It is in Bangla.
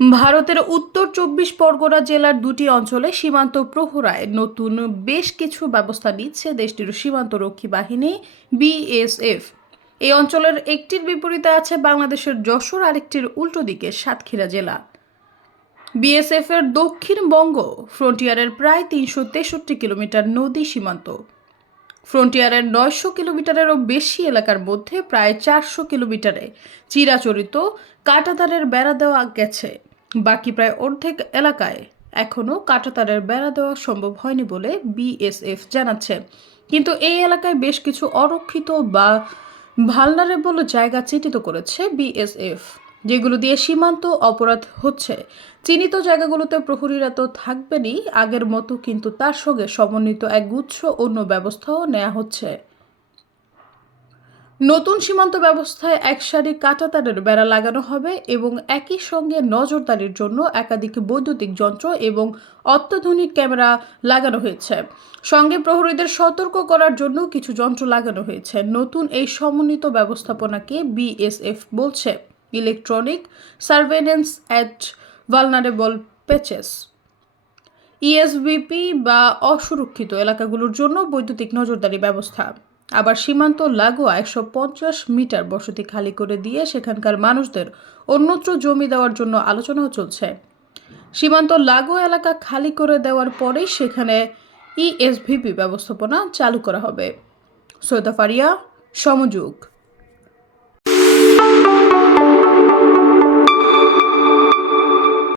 ভারতের উত্তর ২৪ পরগনা জেলার দুটি অঞ্চলে সীমান্ত প্রহরায় নতুন বেশ কিছু ব্যবস্থা নিচ্ছে দেশটির সীমান্তরক্ষী বাহিনী বিএসএফ। এই অঞ্চলের একটির বিপরীতে আছে বাংলাদেশের যশোর, আরেকটির উল্টো দিকে সাতক্ষীরা জেলা। বিএসএফ এর দক্ষিণবঙ্গ ফ্রন্টিয়ারের প্রায় ৩৬৩ কিলোমিটার নদী সীমান্ত। ফ্রন্টিয়ারের ৯০০ কিলোমিটারেরও বেশি এলাকার মধ্যে প্রায় ৪০০ কিলোমিটারে চিরাচরিত কাঁটাতারের বেড়া দেওয়া গেছে। বাকি প্রায় অর্ধেক এলাকায় এখনও কাঁটাতারের বেড়া দেওয়া সম্ভব হয়নি বলে বিএসএফ জানাচ্ছে। কিন্তু এই এলাকায় বেশ কিছু অরক্ষিত বা ভালনারেবল জায়গা চিহ্নিত করেছে বিএসএফ, যেগুলো দিয়ে সীমান্ত অপরাধ হচ্ছে। চিহ্নিত জায়গাগুলোতে প্রহরীরা তো থাকবেনই আগের মতো, কিন্তু তার সঙ্গে সমন্বিত এক গুচ্ছ অন্য ব্যবস্থাও নেওয়া হচ্ছে। নতুন সীমান্ত ব্যবস্থায় এক সারি কাঁটাতারের বেড়া লাগানো হবে এবং একই সঙ্গে নজরদারির জন্য একাধিক বৈদ্যুতিক যন্ত্র এবং অত্যাধুনিক ক্যামেরা লাগানো হয়েছে। সঙ্গে প্রহরীদের সতর্ক করার জন্য কিছু যন্ত্র লাগানো হয়েছে। নতুন এই সমন্বিত ব্যবস্থাপনাকে বিএসএফ বলছে electronic surveillance at vulnerable patches, ESBP, বা অসুরক্ষিত এলাকাগুলোর জন্য বৈদ্যুতিক নজরদারি ব্যবস্থা। আবার সীমান্ত লাগোয়া ১৫০ মিটার বসতি খালি করে দিয়ে সেখানকার মানুষদের অন্যত্র জমি দেওয়ার জন্য আলোচনাও চলছে। সীমান্ত লাগোয়া এলাকা খালি করে দেওয়ার পরেই সেখানে ইএসভিপি ব্যবস্থাপনা চালু করা হবে। সৈয়দা ফারিয়া, সমযোগ।